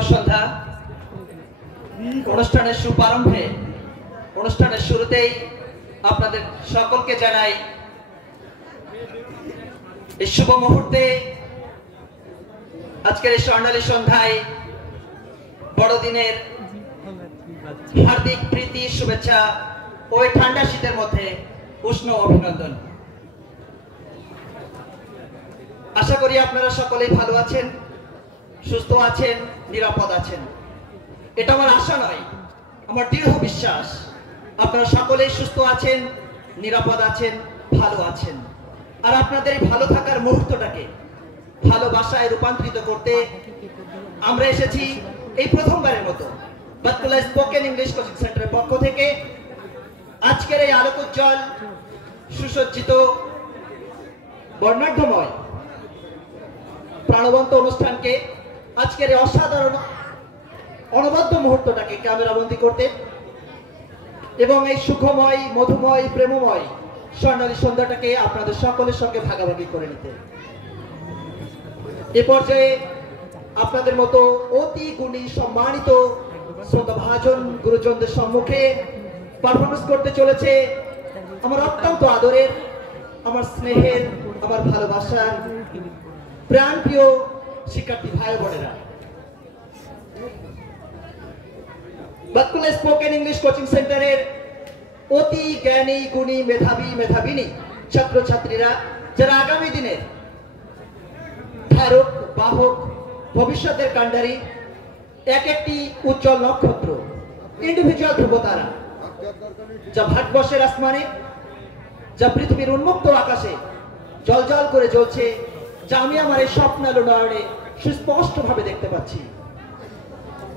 সন্ধ্যা অনুষ্ঠানের শুভারম্ভে অনুষ্ঠানের শুরুতেই আপনাদের সকলকে জানাই এই শুভ মুহূর্তে আজকের এই স্বর্ণালী সন্ধ্যায় বড়দিনের হার্দিক প্রীতি শুভেচ্ছা ও ঠান্ডা শীতের মধ্যে উষ্ণ অভিনন্দন। আশা করি আপনারা সকলেই ভালো আছেন, সুস্থ আছেন, নিরাপদ আছেন। এটা আমার আশা নয়, আমার দৃঢ় বিশ্বাস আপনারা সকলেই সুস্থ আছেন, নিরাপদ আছেন, ভালো আছেন। আর আপনাদের এই ভালো থাকার মুহূর্তটাকে ভালোবাসায় রূপান্তরিত করতে আমরা এসেছি এই প্রথমবারের মতো বাতকুল্লা স্পোকেন ইংলিশ কোচিং সেন্টারের পক্ষ থেকে আজকের এই আলোকোজ্জ্বল সুসজ্জিত বর্ণাঢ্যময় প্রাণবন্ত অনুষ্ঠানকে আজকের এই অসাধারণ অনবদ্য মুহূর্তটাকে ক্যামেরাবন্দি করতে এবং এই সুখময় মধুময় প্রেমময় স্বর্ণালী সন্ধ্যাটাকে আপনাদের সকলের সঙ্গে ভাগাভাগি করে নিতে এ পর্যায়ে আপনাদের মতো অতি গুণী সম্মানিত শ্রদ্ধাভাজন গুরুজনদের সম্মুখে পারফরমেন্স করতে চলেছে আমার অত্যন্ত আদরের, আমার স্নেহের, আমার ভালোবাসার প্রাণপ্রিয় শিক্ষার্থী ভাই বোনেরা। বাতকুল্লা স্পোকেন ইংলিশ কোচিং সেন্টারের অতি জ্ঞানী গুণী মেধাবিনী ছাত্রছাত্রীরা যারা আগামী দিনের ধারক বাহক ভবিষ্যতের কাণ্ডারী এক একটি উজ্জ্বল নক্ষত্র, ইন্ডিভিজুয়াল ধ্রুবতারা যা ভারতবর্ষের আসমানে, যা পৃথিবীর উন্মুক্ত আকাশে জ্বলজ্বল করে জ্বলছে, যা আমি আমার এই স্বপ্নালো নয়নে সুস্পষ্টভাবে দেখতে পাচ্ছি।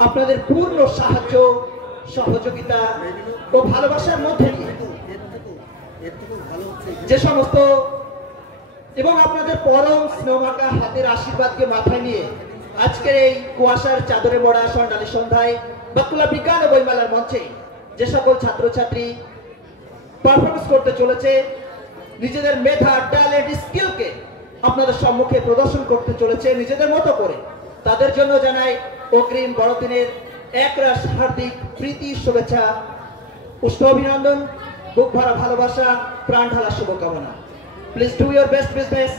আপনাদের পূর্ণ সাহায্য, সহযোগিতা ও ভালোবাসার মধ্যে দিয়ে যে সমস্ত এবং আপনাদের পরম স্নেহমাখা হাতের আশীর্বাদকে মাথায় নিয়ে আজকের এই কুয়াশার চাদরে মোড়া স্বর্ণালী সন্ধ্যায় বাতকুল্লা বিজ্ঞান ও বইমেলার মঞ্চে যে সকল ছাত্রছাত্রী পারফরমেন্স করতে চলেছে, নিজেদের মেধা, ট্যালেন্ট, স্কিলকে আপনাদের সম্মুখে প্রদর্শন করতে চলেছে নিজেদের মতো করে, তাদের জন্য জানাই অগ্রিম বড়দিনের একরাশ হার্দিক প্রীতি শুভেচ্ছা, উষ্ণ অভিনন্দন, বুক ভরা ভালোবাসা, প্রাণ ঢালা শুভকামনা। Please do your best business,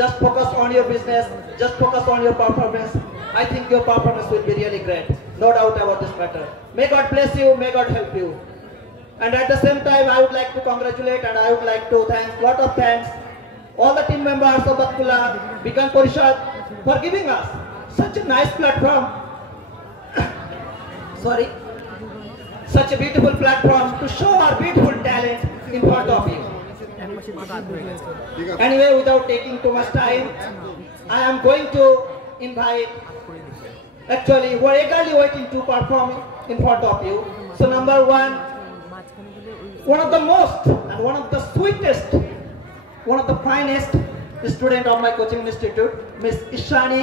just focus on your business, just focus on your performance. I think your performance will be really great, no doubt about this matter. May God bless you, may God help you. And at the same time I would like to congratulate and I would like to thank lot of thanks all the team members of Batkula Bigyan Parishad for giving us such a nice platform such a beautiful platform to show our beautiful talent in front of you. Anyway, without taking too much time, I am going to invite, actually we are eagerly waiting to perform in front of you. So number one of the most and one of the sweetest, one of the finest student of my coaching institute, Miss Ishani,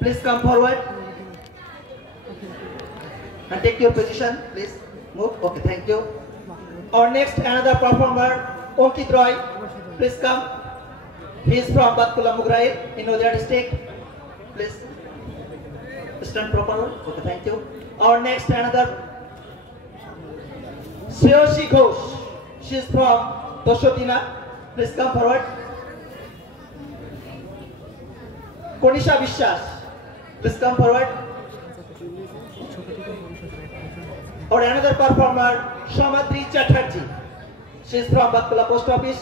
please come forward and take your position, please move. Okay, thank you. Our next another performer, Ankit Roy, please come. He is from Batkula Mugrail in Nadia district. Please stand properly. Okay, thank you. Our next another Shreyoshi Ghosh, she is from Toshotina. Please come forward. Konisha Vishwas, please come forward. Or another performer, Shamadri Chatterjee, she is from Batkula Post Office.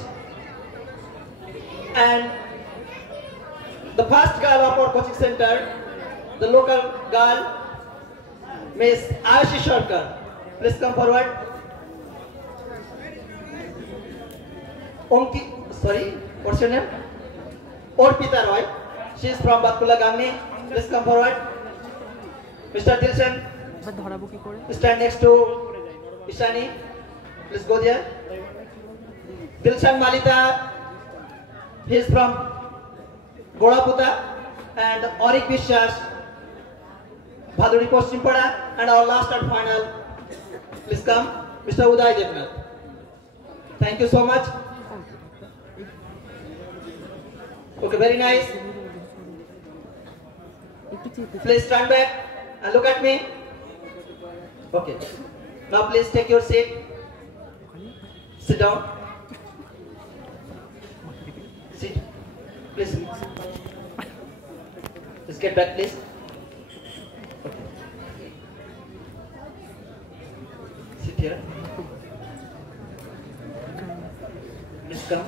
And the first girl of our coaching center, the local girl, Miss Ayushi Sharkar, please come forward. What's your name? Orpita Roy, she is from Batkula Gangni, please come forward. Mr. Dilshan, stand next to Ishani, please go there. Dilshan Malita, he is from Goraputa. And Aurik Vishwas, Bhaduri Poshimpada. And our last and final, please come, Mr. Uday Devnath. Thank you so much. Okay, very nice. Please stand back. Look at me. Okay. Now please take your seat. Sit down. Sit. Please. Let's get back, please. Okay. Sit here. Please come.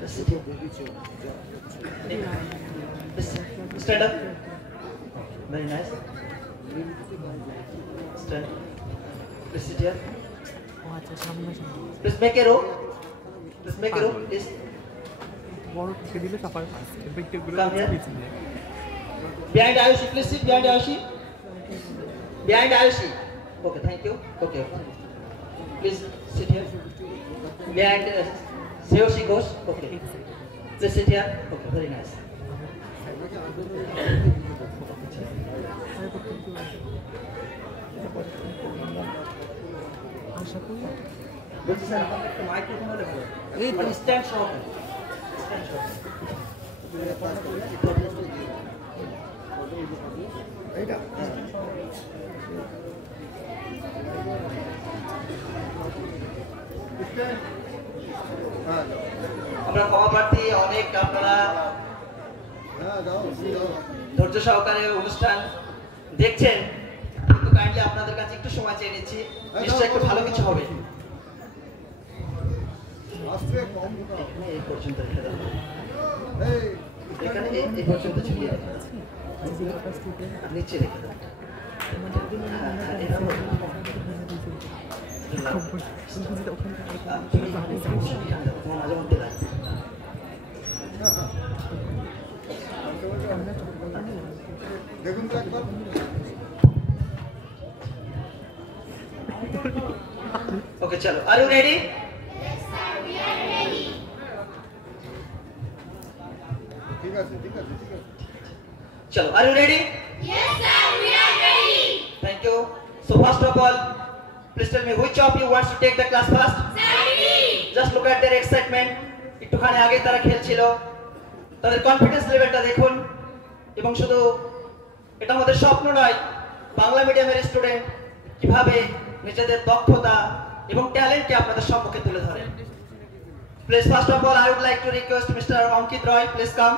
Just sit here. Please stand up. Very nice. Stand. Please sit here. Please make a row. Please make a row. Please. Come here. Behind Ayushi, please sit behind Ayushi. Behind Ayushi. Okay, thank you. Okay. Please sit here. Behind Sayoshi Ghosh. Okay. Please sit here. Okay, very nice. Stand short. আমরা ক্ষমা প্রার্থী, অনেক আপনারা ধৈর্য সহকারে অনুষ্ঠান দেখছেন, কিন্তু কাইন্ডলি আপনাদের কাছে একটু সময় চেয়ে নিচ্ছি, নিশ্চয়ই একটু ভালো কিছু হবে। এই পর্যন্ত রেখে দাও, এখানে এই পর্যন্ত ঝুলিয়ে রেখে দাও, নিচে রেখে দাও। মাঝে মধ্যে লাগবে। দেখুন তো একবার। ওকে চলো, are you ready? Yes sir, we are ready. ঠিক আছে ঠিক আছে ঠিক আছে, চলো, are you ready? Yes sir, we are ready. Thank you. So first of all, please tell me which of you wants to take the class first? Just look at their excitement. একটুখানি আগে তারা খেলছিল, তাদের কনফিডেন্স লেভেলটা দেখুন। এবং শুধু এটা আমাদের স্বপ্ন নয়, বাংলা মিডিয়ামের স্টুডেন্ট কিভাবে নিজেদের দক্ষতা এবং ট্যালেন্টকে আপনাদের সম্মুখে তুলে ধরে। Please first of all I would like to request mister Ankit Roy, please come.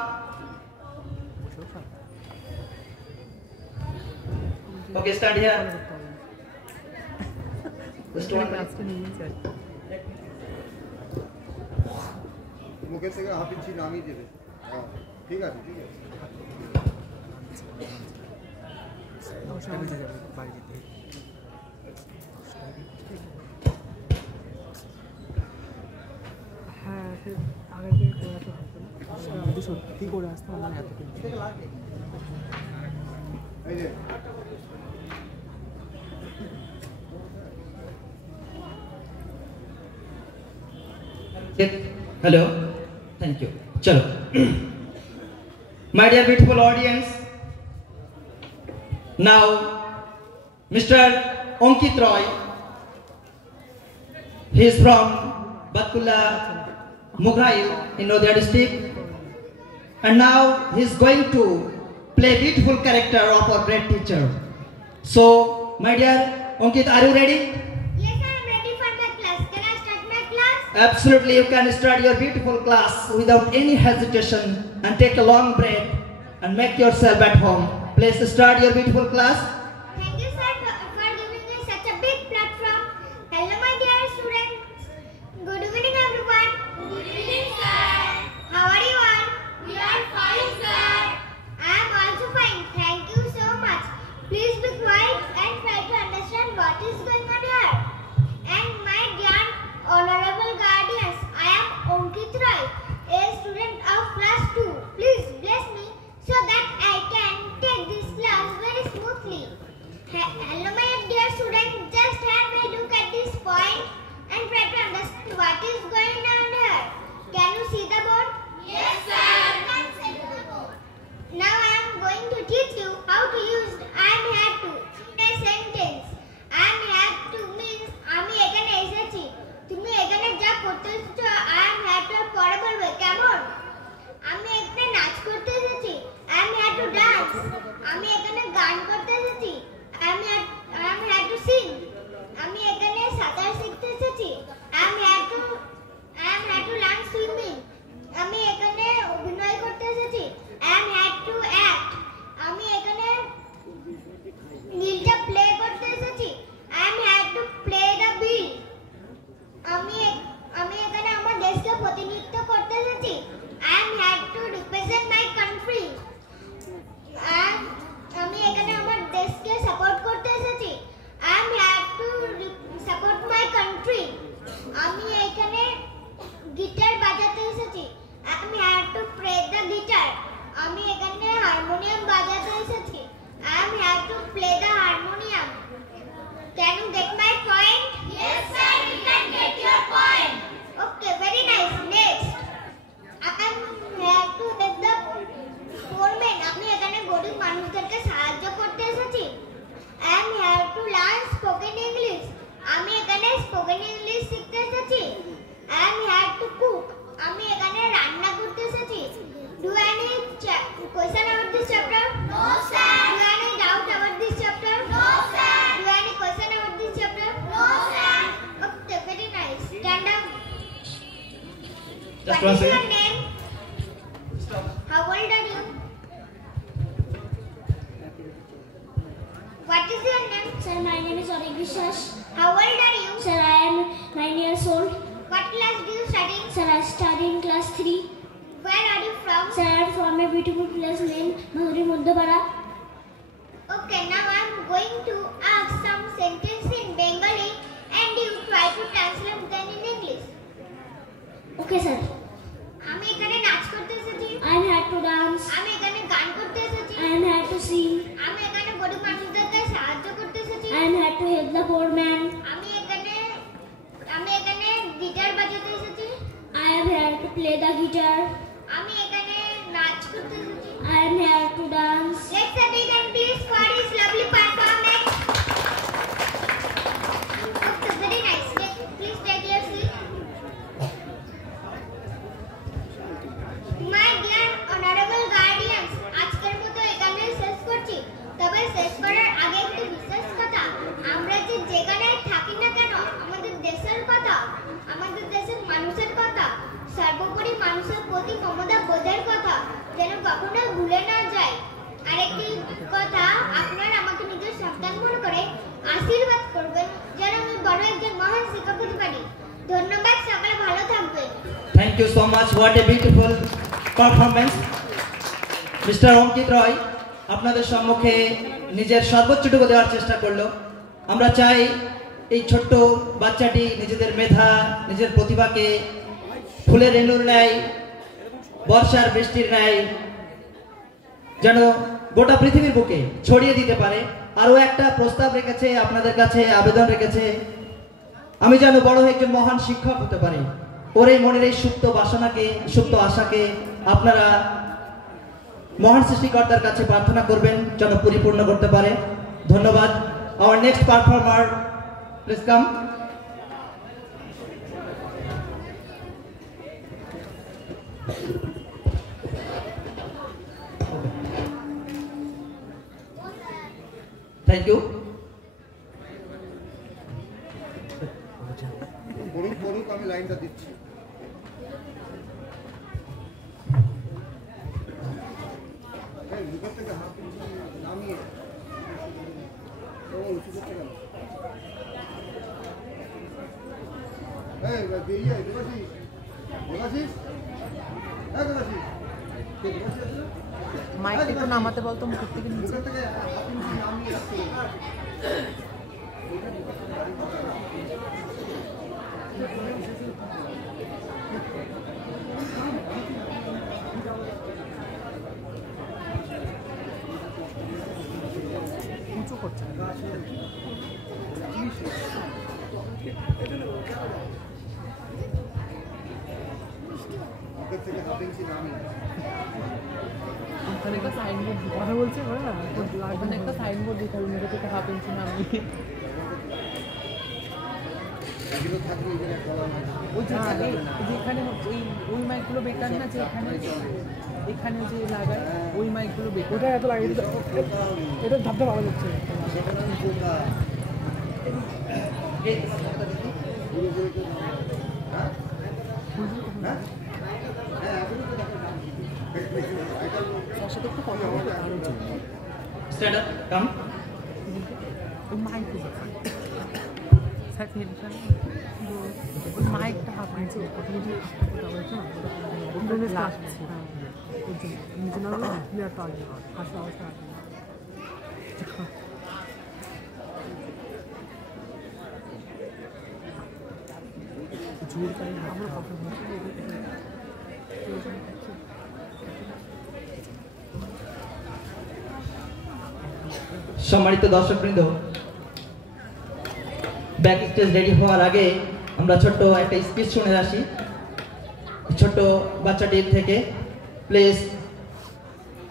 Okay, stand here. Just one minute. মুখে থেকে হাফিজি নামই দেবে। হ্যাঁ ঠিক আছে ঠিক আছে। হ্যাঁ আগে থেকে করে আসতে যদি সত্যি করে আসতে আমার এতটুকু এই যে Hello, thank you. Chalo. My dear beautiful audience, now Mr. Ankit Roy, he is from Batkulla, Mughrail in Nadia district, and now he is going to play beautiful character of our great teacher. So, my dear Ankit, are you ready? Yes, I am ready for the class. Can I start my class? Absolutely, you can start your beautiful class without any hesitation and take a long breath and make yourself at home. Please start your beautiful class. Thank you, sir, for giving me such a big platform. Hello, my dear students. Good evening, everyone. Good evening, sir. How are you all? We are fine, sir. I am also fine. Thank you so much. Please be quiet and try to understand what is going on here. And my dear honorable guardians, I am Ankit Roy, a student of class 2. Please bless me so that I can take this class very smoothly. Hello, my dear students. Just have a look at this point and try to understand what is going on here. Can you see the board? Yes, sir. Now I am going to teach you how to use I am had to in a sentence. I am had to means আমি এখানে এসেছি, তুমি এখানে যা করতে এসেছো I am had to পরে বলবে, কেমন? আমি এখানে নাচ করতে এসেছি, I am had to dance, আমি এখানে গান What is your name? How old are you? What is your name? Sir, my name is Arik Vishwas. How old are you? Sir, I am 9 years old. What class do you study? Sir, I study in class 3. Where are you from? Sir, I am from a beautiful place named Mahuri Mundapara. Okay, now I am going to ask some sentences in Bengali and you try to translate them in English. Okay, sir. আমি এখানে নাচ করতে এসেছি। I am here to dance. আমি এখানে গান করতে এসেছি। I am here to sing. আমি এখানে গরিব মানুষদেরকে সাহায্য করতে এসেছি। I am here to help the poor man. আমি এখানে গিটার বাজাতে এসেছি। I am here to play the guitar. আমি এখানে নাচ করতে এসেছি। I am here to dance. Let's a big and please for his lovely performance. Okay, very nice. Please take your seat. My dear honorable guardians, আজকের মতো এখানে শেষ করছি। তবে শেষ করার আগে একটু বিশেষ কথা, আমরা যে যেখানে থাকি না কেন আমাদের দেশের কথা, আমাদের দেশের মানুষের কথা, সর্বোপরি মানুষের প্রতি মমতা বোধের কথা যেন কখনো ভুলে না যায়। আরেকটি কথা, আপনারা আমাকে নিজের সন্তান মনে করে আশীর্বাদ করবেন যেন আমি বড় একজন মহান শিক্ষক হতে পারি। ধন্যবাদ, সকলে ভালো থাকবেন। Thank you so much. What a beautiful performance. Mr. অঙ্কিত রয় আপনাদের সম্মুখে নিজের সর্বোচ্চটুকু দেওয়ার চেষ্টা করলো। আমরা চাই এই ছোট্ট বাচ্চাটি নিজেদের মেধা, নিজের প্রতিভাকে ফুলের রেণুর ন্যায়, বর্ষার বৃষ্টির ন্যায় যেন গোটা পৃথিবীর বুকে ছড়িয়ে দিতে পারে। আরও একটা প্রস্তাব রেখেছে, আপনাদের কাছে আবেদন রেখেছে, আমি যেন বড় হয়ে একজন মহান শিক্ষক হতে পারি। ওর এই মনের এই সুপ্ত বাসনাকে, সুপ্ত আশাকে আপনারা মহান সৃষ্টিকর্তার কাছে প্রার্থনা করবেন যেন পরিপূর্ণ করতে পারে। ধন্যবাদ। Our next performer, please come. Thank you. পড়ুক, আমি লাইনটা দিচ্ছি। মুখের থেকে হাত নামিয়ে উঁচু করতে গেল। বেরিয়ে দেবাশিস, দেবাশিস, হ্যাঁ দেবাশিস, দেবাশিস আছে না? মাইকটা একটু নামাতে বলতো মুখের থেকে নিচে। মুখের থেকে হাত নামিয়ে উঁচু করছে। মুখের থেকে হাত ইঞ্চি নামিয়ে ওখানে একটা সাইনবোর্ড কথা বলছে না, ওখানে একটা সাইনবোর্ড দিতে হবে মুখে থেকে হাফ ইঞ্চি নামিয়ে। এগুলো থাকলে এখানে করা হয় না। ওই যে এখানে ওই মাইকগুলো বেকার না, যে এখানে যে লাগায় ওই মাইকগুলো বেকার। ওটা এত লাগে, এটা ধাপটা ভালো যাচ্ছে। সেখানে আমি কোথা পুরোপুরি তো হ্যাঁ হ্যাঁ হ্যাঁ এখনই তো দেখা তার সাথে একটু কথা বলতে আরও জন্য স্ট্যান্ড আপ, কাম। ওই মাইক স্যার টেনশন ওই মাইকটা হাত নিচে কথা বলছি, কথা বলছে না ওটা লাগছে। হ্যাঁ ওই জন্য নিচে না হলে ক্লিয়ারটা আসবে না, হাসা অবস্থা আসবে না। জোর করে আমরা কথা বলছি। সম্মানিত দর্শকবৃন্দ, ব্যাক স্টেজ রেডি হওয়ার আগে আমরা ছোট্ট একটা স্পিচ শুনে আসি ছোট্ট বাচ্চাটির থেকে। Please,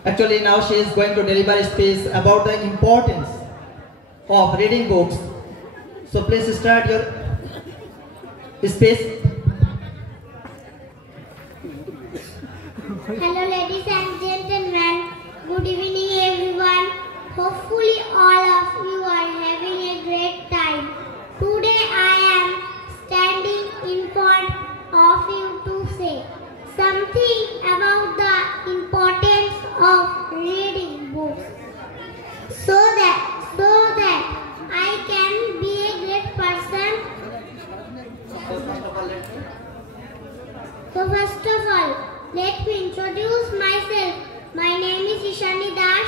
actually now she is going to deliver a speech about the importance of reading books. So please start your speech. Hello ladies and gentlemen, good evening everyone. Hopefully all of you are having a great time. Today I am standing in front of you to say introduce myself. My name is Ishani Das,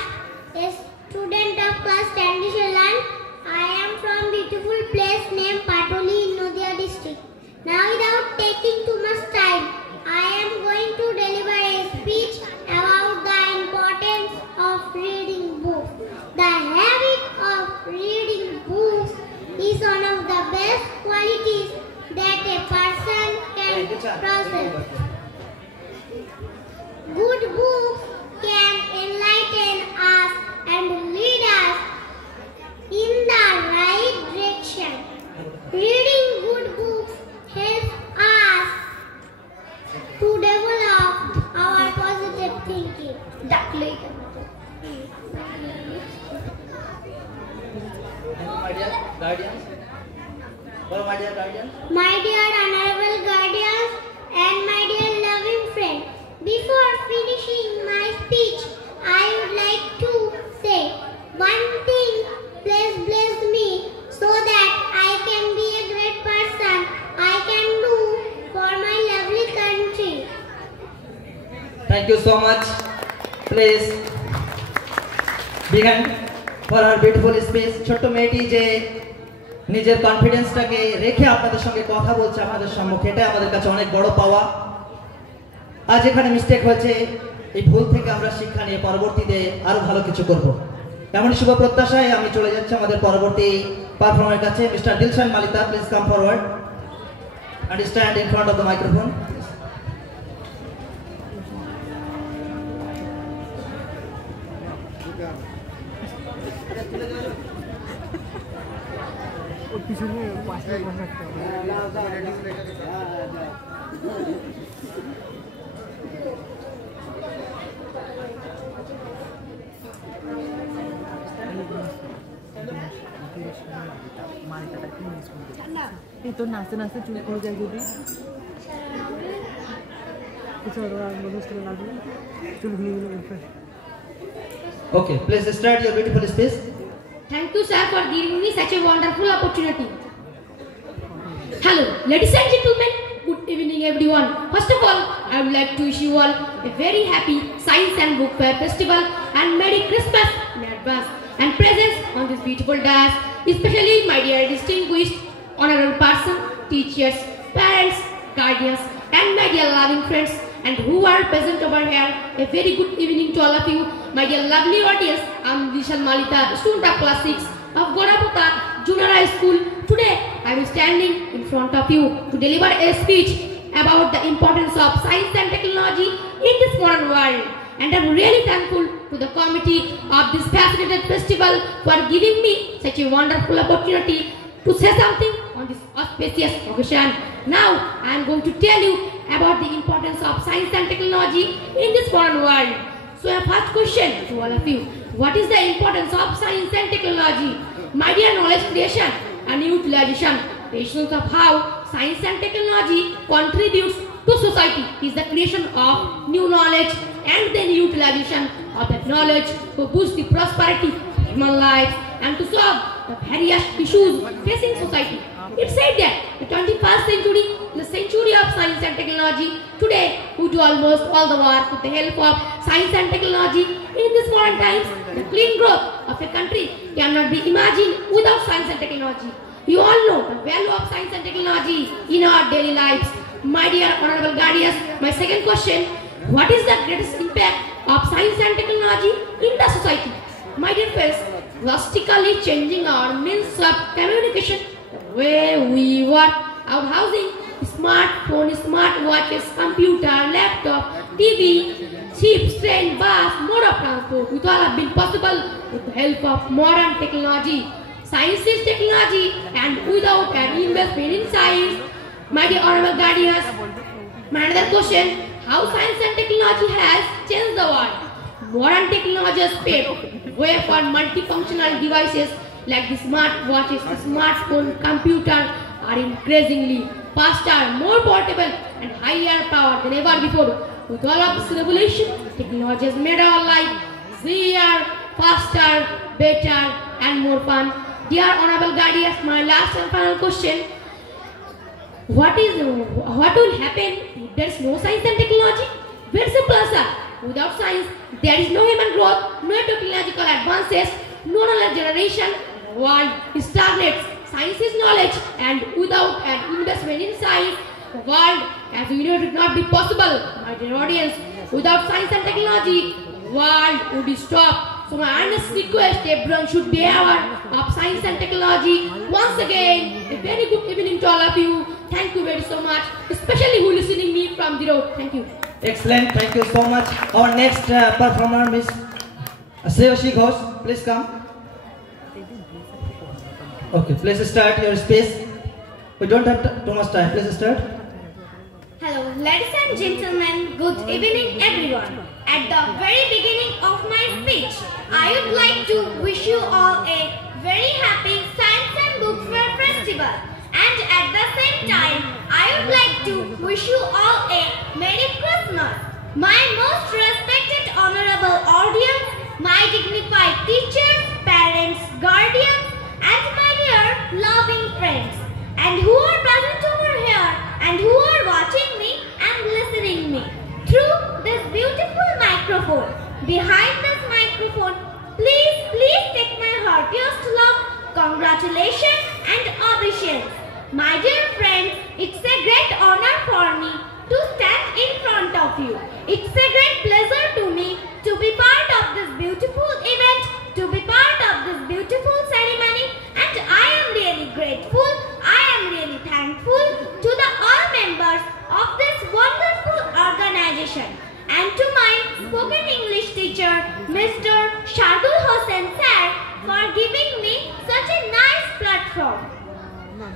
a student of class 10 Dishalan. I am from beautiful place named Patoli in Nadia district. Now without taking too much time, I am going to deliver a speech about the importance of reading books. The habit of reading books is one of the best qualities that a person can possess. Good books can enlighten us and lead us in the right direction. Reading good books helps us to develop our positive thinking. My dear guardians. Well, my dear guardians. My dear honorable guardians and my dear loving friend, before finishing my speech, I would like to say one thing. Please bless me so that I can be a great person. I can do for my lovely country. Thank you so much. Please begin for our beautiful speech. ছোট্ট মেয়েটি যে নিজের কনফিডেন্সটাকে রেখে আপনাদের সঙ্গে কথা বলছে আপনাদের সম্মুখে, এটা আমাদের কাছে অনেক বড় পাওয়া। আজ এখানে মিস্টেক হয়েছে, এই ভুল থেকে আমরা শিক্ষা নিয়ে পরবর্তীতে আরো ভালো কিছু করব। এমনই শুভ প্রত্যাশায় আমি চলে যাচ্ছি আমাদের পরবর্তী পারফর্মারের কাছে। Mister Dilshan Malitha, please come forward and stand in front of the microphone. ওর পিছনে পাশে বসাতে হবে। এই তো নাচতে নাচতে চুল খুলে যায় যদি চুল খুলে গেলে। Okay, please start your beautiful speech. Thank you, sir, for giving me such a wonderful opportunity. Hello, ladies and gentlemen. Good evening, everyone. First of all, I would like to wish you all a very happy Science and Book Fair Festival and Merry Christmas in advance and presents on this beautiful dais, especially my dear distinguished honorable person, teachers, parents, guardians, and my dear loving friends, and who are present over here. A very good evening to all of you, my dear lovely audience. I'm Dilshan Malita, student of class 6 of Gorapota Junior High School. Today, I am standing in front of you to deliver a speech about the importance of science and technology in this modern world. And I'm really thankful to the committee of this fascinating festival for giving me such a wonderful opportunity to say something on this auspicious occasion. Now, I am going to tell you about the importance of science and technology in this modern world. So, a first question to all of you: what is the importance of science and technology? My dear, knowledge creation and utilization, the essence of how science and technology contributes to society is the creation of new knowledge and then utilization of that knowledge to boost the prosperity of human lives and to solve the various issues facing society. It's said that the 21st century is the century of science and technology. Today, we do almost all the work with the help of science and technology. In these modern times, the clean growth of a country cannot be imagined without science and technology. You all know the value of science and technology in our daily lives. My dear honorable guardians, my second question: what is the greatest impact of science and technology in the society? My dear friends, drastically changing our means of communication, the way we work, our housing, smartphone, smart watches, computer, laptop, TV, ships, train, bus, mode of transport, which all have been possible with the help of modern technology. Science is technology, and without an investment in science, my dear honorable guardians, my another question: how science and technology has changed the world? Modern technologies pave way for multifunctional devices like the smart watches, the smartphone, computer are increasingly faster, more portable, and higher power than ever before. With all of this revolution, technology has made our life easier, faster, better, and more fun. Dear honorable guardians, my last and final question: what will happen if there is no science and technology? Very simple answer. Without science, there is no human growth, no technological advances, no knowledge generation. World stagnates. Science is knowledge, and without an investment in science, the world as we know it would not be possible. My dear audience, without science and technology, the world would stop. So my earnest request, everyone should be aware of science and technology. Once again, a very good evening to all of you. Thank you very so much, especially who listening me from the road. Thank you. Excellent, thank you so much. Our next performer, Miss Shreyashi Ghosh, please come. Okay, please start your speech. We don't have too much time. Please start. Hello, ladies and gentlemen. Good evening, everyone. At the very beginning of my speech, I would like to wish you all a very happy Science and Book Fair Festival. And at the same time, I would like to wish you all a Merry Christmas. My most respected honorable audience, my dignified teachers, parents, guardians, and my dear loving friends, and who are present over here and who are watching me and listening me through this beautiful microphone. Behind this microphone, please take my heartiest love, congratulations and obeisance. My dear friends, it's a great honor for me to stand in front of you. It's a great pleasure to me to be part of this beautiful event, to be part of this beautiful ceremony, and I am really grateful, I am really thankful to the all members of this wonderful organization and to my spoken English teacher, Mr. Shardul Hossain sir, for giving me such a nice platform.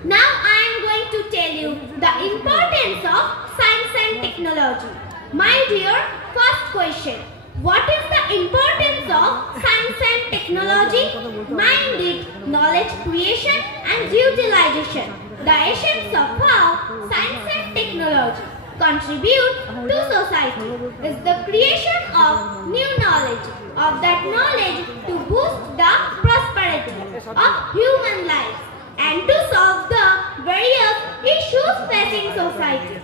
Now I am going to tell you the importance of science and technology. My dear, first question. What is the importance of science and technology? Mind it, knowledge creation and utilization. The essence of how science and technology contribute to society is the creation of new knowledge, of that knowledge to boost the prosperity of human life and to solve the various issues facing society.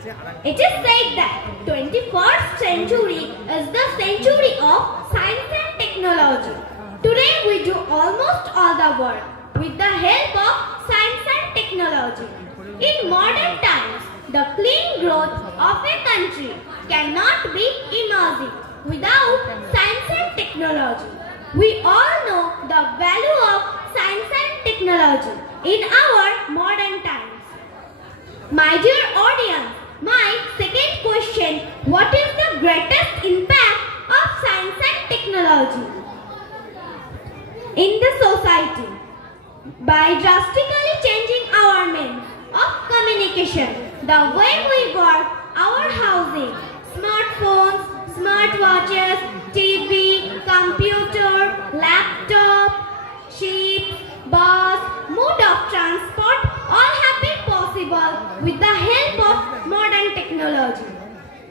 It is said that 21st century is the century of science and technology. Today we do almost all the work with the help of science and technology. In modern times, the clean growth of a country cannot be imagined without science and technology. We all know the value of science and technology in our modern times. My dear audience, my second question, what is the greatest impact of science and technology in the society? By drastically changing our means of communication, the way we work, our housing, smartphones, smartwatches, TV, computer, laptop, ship, bus, mode of transport, all have been possible with the help of modern technology.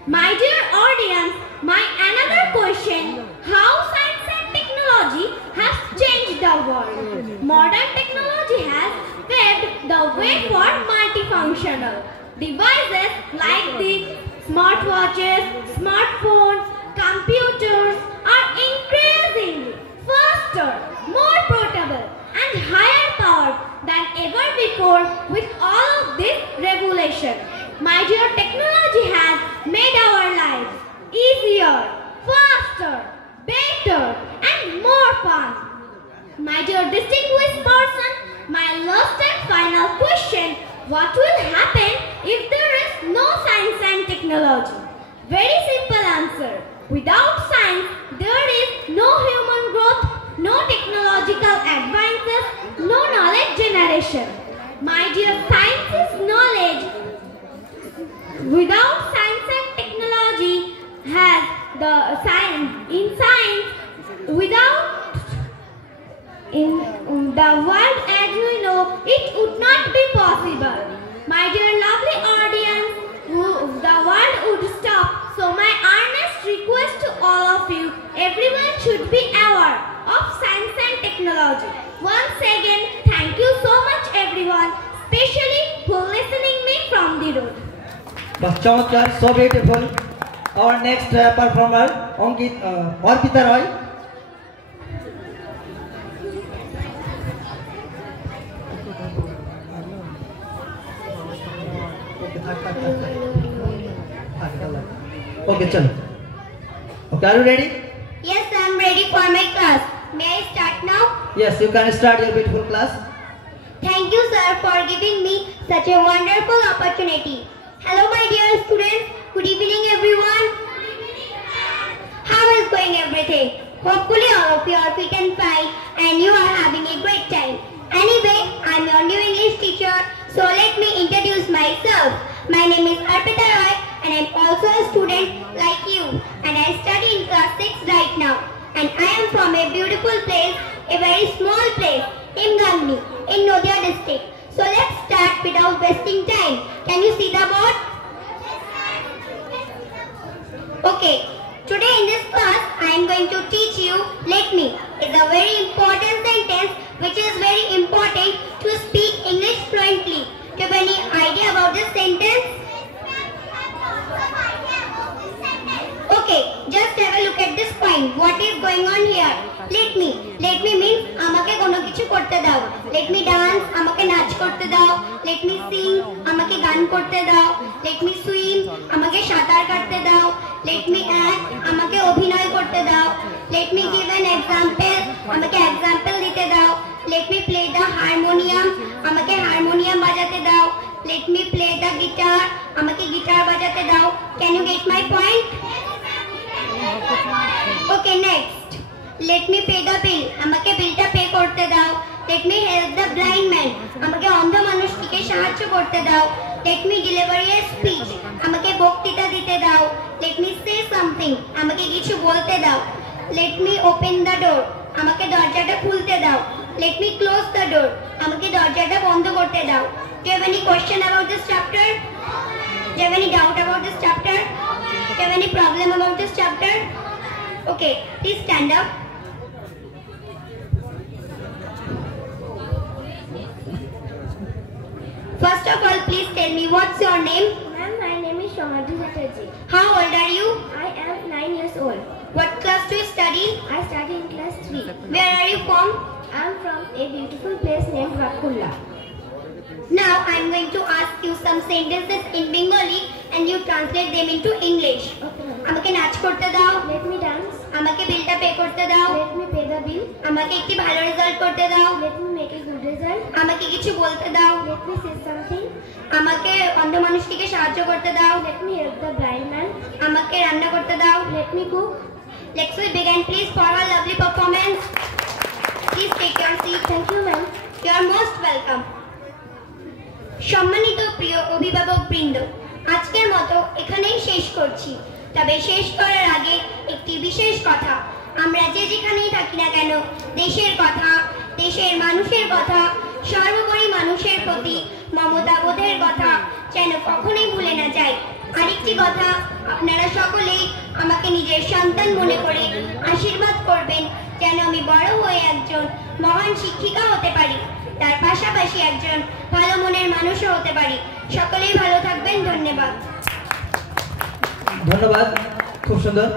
My dear audience, my another question, how science and technology has changed the world? Modern technology has paved the way for multifunctional devices like the smartwatches, smartphones, computers are increasingly faster, more portable and higher powered than ever before with all of this revolution. My dear, technology has made our lives easier, faster, better and more fun. My dear distinguished person, my last and final question, what will happen if there is no science and technology? Very simple answer. Without science, there is no human growth, no technological advances, no knowledge generation. My dear, science is knowledge. Without science and technology, has the science in science, without in the world as we know, it would not be possible. My dear lovely audience, the world would stop. So my earnest request to all of you, everyone should be aware of science and technology. Once again, thank you so much everyone, especially for listening me from the road. Chamatkar, so beautiful. Our next performer, Orpita Roy. Okay, chalo. Okay, are you ready? Yes, I am ready for my class. May I start now? Yes, you can start your beautiful class. Thank you, sir, for giving me such a wonderful opportunity. Hello, my dear students. Good evening, everyone. How is going everything? Hopefully, all of you are fit and fine and you are having a great time. Anyway, I am your new English teacher, so let me introduce myself. My name is Arpita Roy and I am also a student like you, and I study in class 6 right now. And I am from a beautiful place, a very small place, Imgangni, in Nadia district. So let's start without wasting time. Can you see the board? Okay, today in this class I am going to teach you "let me" is a very important sentence which is very important to speak English fluently. Do you have any idea about this sentence? Okay, just have a look at this point. What is going on here? Let me. Let me means amake kono kichu korte dao. Let me dance. Amake nach korte dao. Let me sing. Amake gan korte dao. Let me swim. Amake satar katte dao. Let me act. Amake obhinoy korte dao. Let me give an example. Amake example dite dao. Let me play the harmonium. Amake harmonium bajate dao. Let me play the guitar. Amake guitar bajate dao. Can you get my point? Okay, next. Let me pay the bill. Amake bill ta pay korte dao. Let me help the blind man. Amake andho manushike sahajjo korte dao. Let me deliver a speech. Amake boktita dite dao. Let me say something. Amake kichu bolte dao. Let me open the door. Amake dorjata khulte dao. Let me close the door. Amake dorjata bondho korte dao. Do you have any question about this chapter? Do you have any doubt about this chapter? Do you have any problem about this chapter? Okay, please stand up. First of all, please tell me what's your name? Ma'am, my name is Shomadhi Chatterjee. How old are you? I am 9 years old. What class do you study? I study in class 3. Where are you from? I am from a beautiful place named Vakulla. Now I am going to ask you some sentences in Bengali and you translate them into English. Okay, ma'am. আমাকে নাচ করতে দাও, Let me dance. আমাকে বিলটা পে করতে দাও, Let me pay the bill. আমাকে একটি ভালো রেজাল্ট করতে দাও, Let me make a good result. আমাকে কিছু বলতে দাও, Let me say something. আমাকে অন্ধ মানুষটিকে সাহায্য করতে দাও, Let me help the blind man. আমাকে রান্না করতে দাও। Let me cook. Let's begin please for our lovely performance. Please take your seat. Thank you, ma'am. You are most welcome. সম্মানিত প্রিয় অভিভাবক বৃন্দ, আজকের মতো এখানেই শেষ করছি। তবে শেষ করার আগে একটি বিশেষ কথা, আমরা যে যেখানেই থাকি না কেন দেশের কথা, দেশের মানুষের কথা, সর্বোপরি মানুষের প্রতি মমতাবোধের কথা যেন কখনোই ভুলে না যাই। আরেকটি কথা, আপনারা সকলেই আমাকে নিজের সন্তান মনে করে আশীর্বাদ করবেন যেন আমি বড় হয়ে একজন মহান শিক্ষিকা হতে পারি, তার পাশাপাশি একজন ভালো মনের মানুষও হতে পারি। সকলেই ভালো থাকবেন, ধন্যবাদ। ধন্যবাদ, খুব সুন্দর,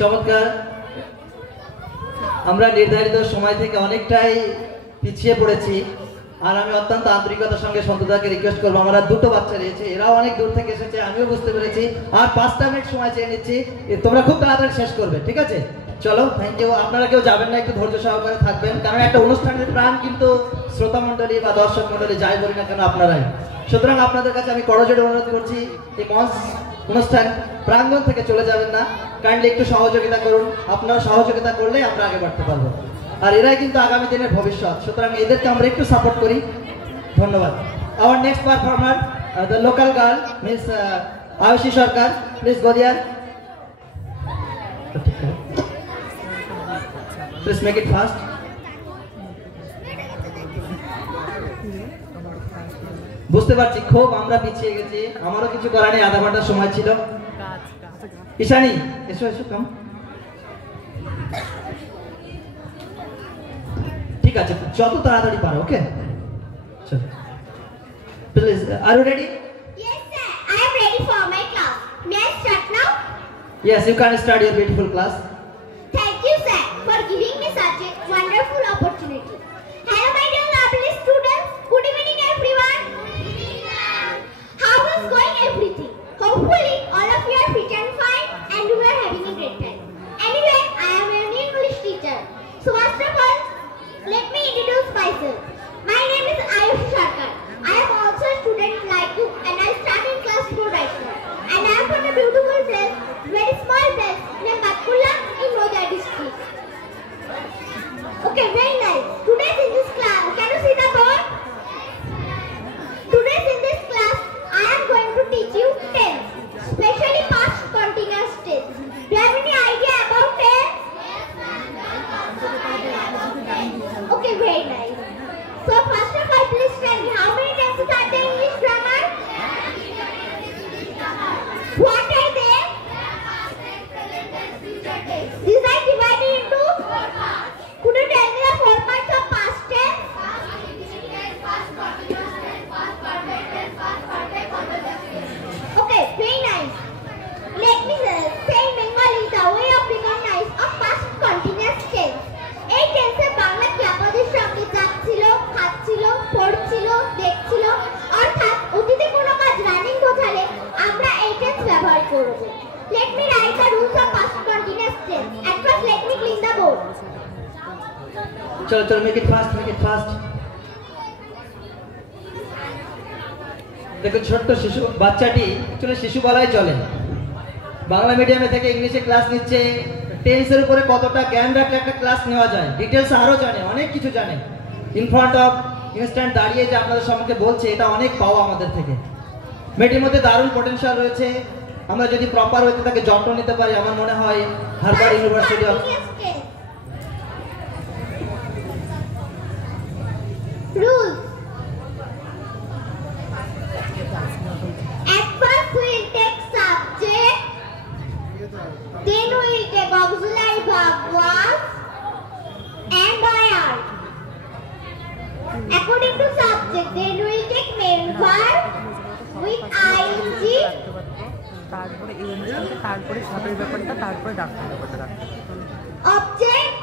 চমৎকার। আমরা নির্ধারিত সময় থেকে অনেকটাই পিছিয়ে পড়েছি, আর আমি অত্যন্ত আন্তরিকতার সঙ্গে সন্তদাকে রিকোয়েস্ট করবো, আমরা দুটো বাচ্চা রয়েছে, এরাও অনেক দূর থেকে এসেছে, আমিও বুঝতে পেরেছি, আর 5টা মিনিট সময় চেয়ে নিচ্ছি, তোমরা খুব তাড়াতাড়ি শেষ করবে, ঠিক আছে? চলো, থ্যাংক ইউ। আপনারা কেউ যাবেন না, একটু ধৈর্য সহকারে থাকবেন, কারণ একটা অনুষ্ঠানের প্রাণ কিন্তু শ্রোতা মণ্ডলী বা দর্শক মণ্ডলী যাই বলি না কেন আপনারাই। সুতরাং আপনাদের কাছে আমি করজোড়ে অনুরোধ করছি, এই মঞ্চ অনুষ্ঠান প্রাঙ্গণ থেকে চলে যাবেন না, কাইন্ডলি একটু সহযোগিতা করুন। আপনারা সহযোগিতা করলে আমরা আগে বাড়তে পারবো, আর এরাই কিন্তু আগামী দিনের ভবিষ্যৎ, সুতরাং এদেরকে আমরা একটু সাপোর্ট করি। ধন্যবাদ। Our next performer, the local girl miss Ayushi Sarkar, please go there. Please make it fast. বুঝতে পারছি খুব আমরা পিছিয়ে গেছি, আমারও কিছু করার নেই, আধা ঘন্টার সময় ছিল। ঈশানী, এসো এসো, কাম। ঠিক আছে, যত তাড়াতাড়ি পারো, ওকে? চলো, please, are you ready? Yes sir, I am ready for my class. May I start now? Yes, you can start your beautiful class. Thank you, sir, for giving me such a wonderful opportunity. Hello, my dear lovely students. Good evening, everyone. How is going everything? Hopefully, all of you are fit and fine and you are having a great time. Anyway, I am an English teacher. So first of all, let me introduce myself. My name is Ayush Sarkar. I am also a student like you and I study in class 4 right now. And I am from a beautiful place, very small place named Batkulla in Roja district. Okay, very nice. Today's in this class, can you see the board? Today's in this class, I am going to teach you tense, especially past continuous tense. Do you have any idea about tense? Okay, very nice. So first of all, please tell me how many tenses are there in English grammar? What are they? These are divided into 4 parts. Could you tell me the 4 parts of past tense? Okay, very nice. Let me say in Bengali the way of recognize of past continuous tense. এই টেন্সে বাংলা ক্রিয়াপদের সঙ্গে যাচ্ছিল, খাচ্ছিল, পড়ছিল, দেখছিল অর্থাৎ অতীতে কোনো কাজ রানিং বোঝালে আমরা এই টেন্স ব্যবহার করব। Let me write the rules of past continuous tense. At first let me clean the board. চলো make it fast, make it fast. দেখো ছোট্ট শিশু বাচ্চাটি আসলে শিশু বলাই চলে, বাংলা মিডিয়ামে থেকে ইংলিশে ক্লাস নিচ্ছে। টেন্সের উপরে কতটা জ্ঞান রাখলে একটা ক্লাস নেওয়া যায়, ডিটেলস আরো জানে, অনেক কিছু জানে। ইন ফ্রন্ট অফ ইনস্ট্যান্ট দাঁড়িয়ে যে আপনাদের সম্মুখে বলছে, এটা অনেক পাওয়া আমাদের থেকে। মেয়েটির মধ্যে দারুণ পটেনশিয়াল রয়েছে, আমরা যদি প্রপার হইতে তাকে যত্ন নিতে পারি, আমার মনে হয় Harvard university of Rules. At first we will take subject, then we will take auxiliary verb was and are. According to subject, then we will take main verb with ing. তারপরে এই অনুষ্ঠানটা, তারপরে সাপের ব্যাপারটা, তারপরে ডাক্তার ব্যাপারটা রাখতে Object,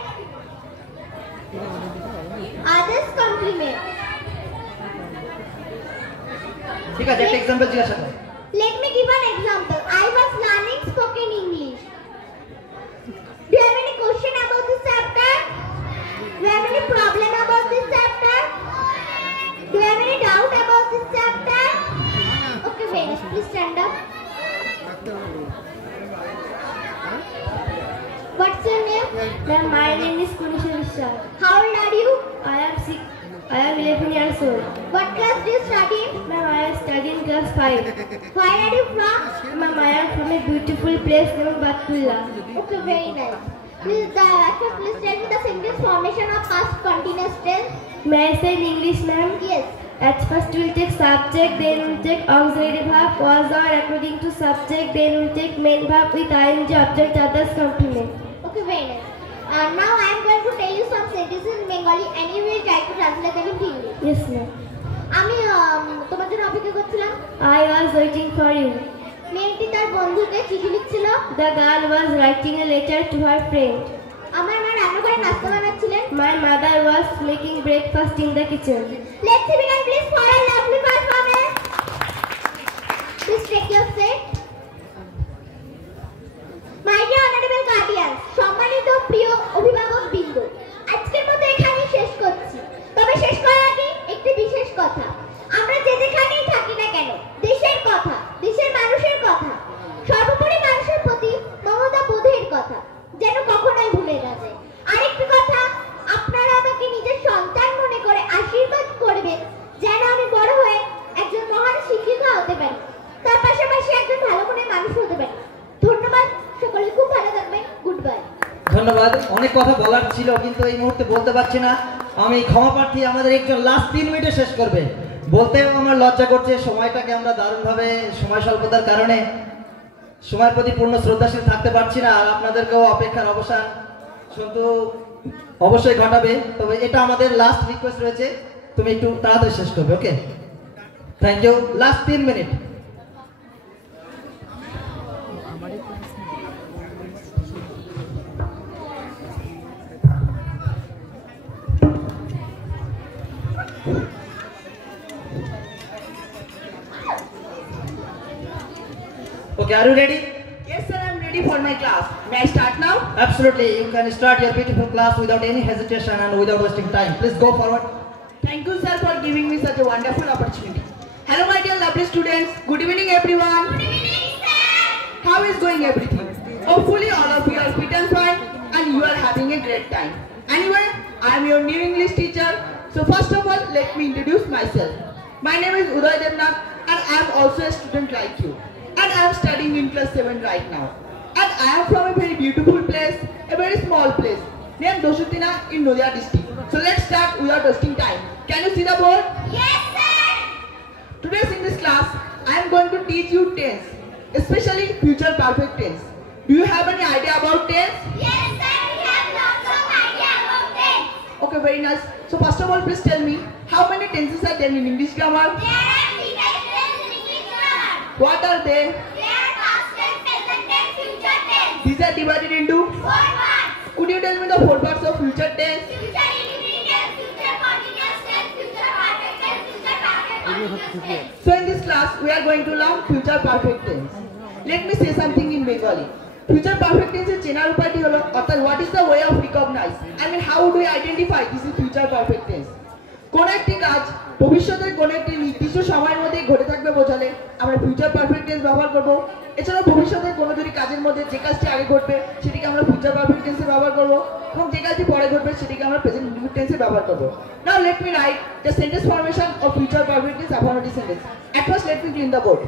others complement. ঠিক আছে, একটা एग्जांपल জিজ্ঞাসা করো। Let me give an example. I was learning spoken English. Do you have any question about this chapter? Do you have any problem about this chapter? Do you have any doubt about this chapter? Okay, Venus, please stand up. What's your name? Ma'am, my name is Kunisha Vishal. How old are you? I am 11 years old. What class do you study in? Ma'am, I am studying class 5. Where are you from? Ma'am, I am from a beautiful place named Batkulla. Okay, very nice. Please tell me the sentence formation of past continuous tense. May I say in English, ma'am? Yes. At first we will take subject, then we will take auxiliary verb was or according to subject, then we will take main verb with ing object others complement. Okay, very nice. Now I am going to tell you some sentences in Bengali and you will try to translate them into English. Yes, ma'am. আমি তোমার জন্য অপেক্ষা করছিলাম। I was waiting for you. মেয়েটি তার বন্ধুকে চিঠি লিখছিল। The girl was writing a letter to her friend. আমার মা রান্নাঘরে নাস্তা বানাচ্ছিলেন। My mother was making breakfast in the kitchen. Let's begin please for a lovely performance. Please take your seat. My dear honorable guardians, সম্মানিত প্রিয় অভিভাবক বৃন্দ, আজকের মতো এখানেই শেষ করছি। তবে শেষ করার আগে একটি বিশেষ কথা, আমরা যে যেখানেই থাকি না কেন, দেশের কথা, দেশের মানুষের কথা, সর্বোপরি মানুষের প্রতি মমতা বোধের কথা যেন কখনোই ভুলে না যায়। আরেকটি কথা, আপনারা আমাকে নিজের সন্তান মনে করে আশীর্বাদ করবেন যেন আমি বড় হয়ে একজন মহান শিক্ষিকা হতে পারি, তার পাশাপাশি একজন ভালো মনের মানুষ হতে পারি। ধন্যবাদ, সকলে খুব ভালো থাকবেন। Good bye. ধন্যবাদ। অনেক কথা বলার ছিল কিন্তু এই মুহূর্তে বলতে পারছি না। আমি ক্ষমা প্রার্থী, আমাদের একজন লাস্ট 3 মিনিটে শেষ করবে। বলতেও আমার লজ্জা করছে, সময়টাকে আমরা দারুণভাবে সময় স্বল্পতার কারণে সময়ের প্রতি পূর্ণ শ্রদ্ধাশীল থাকতে পারছি না। আর আপনাদেরকেও অপেক্ষার অবসান সন্তু অবশ্যই ঘটাবে। তবে এটা আমাদের লাস্ট রিকোয়েস্ট রয়েছে, তুমি একটু তাড়াতাড়ি শেষ করবে। Okay, thank you. Last 3 minute. Okay, are you ready? Yes, sir, I'm ready for my class. May I start now? Absolutely. You can start your beautiful class without any hesitation and without wasting time. Please go forward. Thank you, sir, for giving me such a wonderful opportunity. Hello, my dear lovely students. Good evening, everyone. Good evening, sir. How is going everything? Hopefully, all of you are fit and fine and you are having a great time. Anyway, I am your new English teacher. So first of all, let me introduce myself. My name is Uday Devnath and I am also a student like you. And I am studying in class 7 right now. And I am from a very beautiful place, a very small place, named Doshutina in Noida district. So let's start without wasting time. Can you see the board? Yes, sir. Today's in this class, I am going to teach you tense, especially future perfect tense. Do you have any idea about tense? Yes, sir. We have lots of idea about tense. Okay, very nice. So first of all, please tell me, how many tenses are there in English grammar? There are 3 types of tense in English grammar. What are they? They are past tense, present tense, future tense. These are divided into? 4 parts. Could you tell me the 4 parts of future tense? Future indefinite tense, future continuous tense, future perfect tense, future perfect continuous tense. So in this class, we are going to learn future perfect tense. Let me say something in Bengali. Future perfect tense is চেনার উপায়টি হলো অর্থাৎ what is the way of recognize? I mean, how do we identify this is future perfect tense? কোন একটি কাজ ভবিষ্যতের কোন একটি নির্দিষ্ট সময়ের মধ্যে ঘটে থাকবে বোঝালে আমরা ফিউচার পারফেক্ট টেন্স ব্যবহার করব। এছাড়াও ভবিষ্যতের কোনো যদি কাজের মধ্যে যে কাজটি আগে ঘটবে সেটিকে আমরা ফিউচার পারফেক্ট টেন্সে ব্যবহার করব এবং যে কাজটি পরে ঘটবে সেটিকে আমরা প্রেজেন্ট ইনডিফিনিট টেন্সে ব্যবহার করব। Now let me write the sentence formation of future perfect tense affirmative sentence. At first let me clean the board.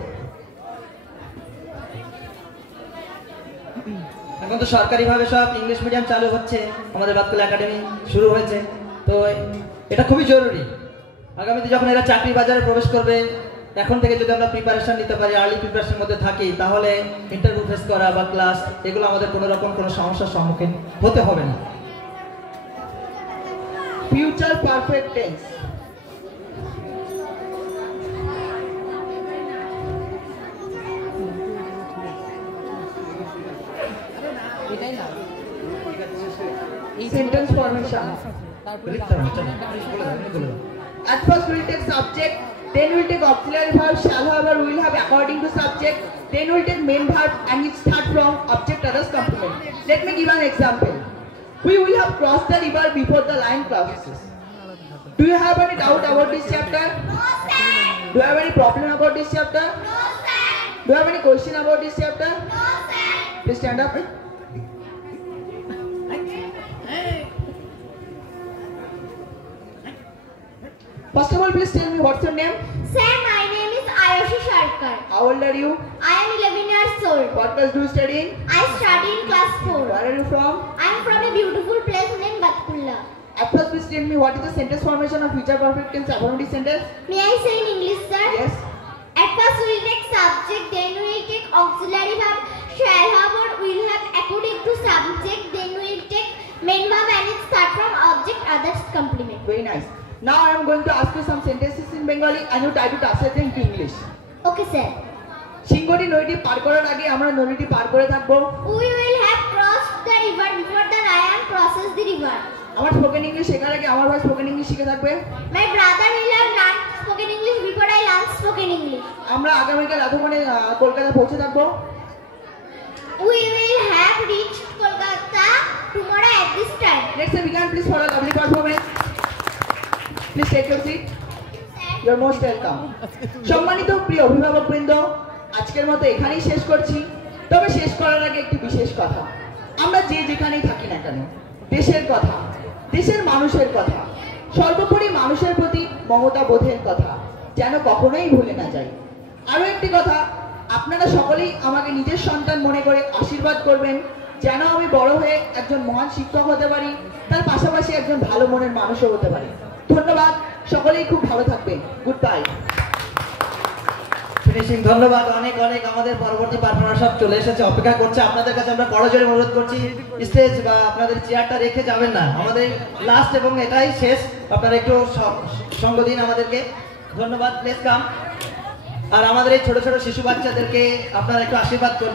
এখন তো সরকারিভাবে সব ইংলিশ মিডিয়াম চালু হচ্ছে, আমাদের বাতকুলা একাডেমি শুরু হয়েছে, তো এটা খুবই জরুরি। আগামীতে যখন এরা চাকরি বাজারে প্রবেশ করবে, এখন থেকে যদি আমরা প্রিপারেশন নিতে পারি, আর্লি প্রিপারেশনের মধ্যে থাকি, তাহলে ইন্টারভিউ ফেস করা বা ক্লাস এগুলো আমাদের কোনো রকম কোনো সমস্যার সম্মুখীন হতে হবে না। Future perfect tense. এটাই না Sentence formation. At first we will take subject, then we will take auxiliary verb, shall have or will have according to subject, then we will take main verb and it start from object others complement. Let me give an example. We will have crossed the river before the line crosses. Do you have any doubt about this chapter? No, sir. Do you have any problem about this chapter? No, sir. Do you have any question about this chapter? No, sir. Please stand up. First of all, please tell me what's your name? Sir, my name is Ayushi Sharkar. How old are you? I am 11 years old. What class do you study in? I study in class 4. Where are you from? I am from a beautiful place named Batkulla. At first, please tell me what is the sentence formation of future perfect tense affirmative sentence? May I say in English, sir? Yes. At first we will take subject, then we will take auxiliary verb, shall have or will have according to subject, then we will take main verb and it start from object others complement. Very nice. Now I am going to ask you some sentences in Bengali and you try to translate them into English. Okay, sir. সিংহটি নদীটি পার করার আগে আমরা নদীটি পার করে থাকবো। We will have crossed the river before the lion crosses the river. আমার spoken English শেখার আগে আমার ভাই স্পোকেন ইংলিশ শিখে থাকবে। My brother will have learned spoken English before I learn spoken English. আমরা আগামীকাল এতক্ষণে কলকাতা পৌঁছে থাকবো। We will have reached Kolkata tomorrow at this time. Let's say we can please for a lovely performance. Please take your seat. You are most welcome. সম্মানিত প্রিয় অভিভাবকবৃন্দ, আজকের মতো এখানেই শেষ করছি। তবে শেষ করার আগে একটি বিশেষ কথা। আমরা যে যেখানেই থাকি না কেন, দেশের কথা, দেশের মানুষের কথা, সর্বোপরি মানুষের প্রতি মমতা বোধের কথা যেন কখনোই ভুলে না যাই। আরও একটি কথা, আপনারা সকলেই আমাকে নিজের সন্তান মনে করে আশীর্বাদ করবেন যেন আমি বড় হয়ে একজন মহান শিক্ষক হতে পারি, তার পাশাপাশি একজন ভালো মনের মানুষও হতে পারি। ধন্যবাদ, সকলেই খুব ভালো থাকবেন। Good bye. ফিনিশিং। ধন্যবাদ অনেক অনেক। আমাদের পরবর্তী পারফরম্যান্স সব চলে এসেছে, অপেক্ষা করছে। আপনাদের কাছে আমরা করজোড়ে অনুরোধ করছি, স্টেজ বা আপনাদের চেয়ারটা রেখে যাবেন না। আমাদের লাস্ট এবং এটাই শেষ, আপনারা একটু সঙ্গ দিন আমাদেরকে। ধন্যবাদ। Please come. আর আমাদের এই ছোট ছোট শিশু বাচ্চাদেরকে আপনারা একটু আশীর্বাদ করবেন।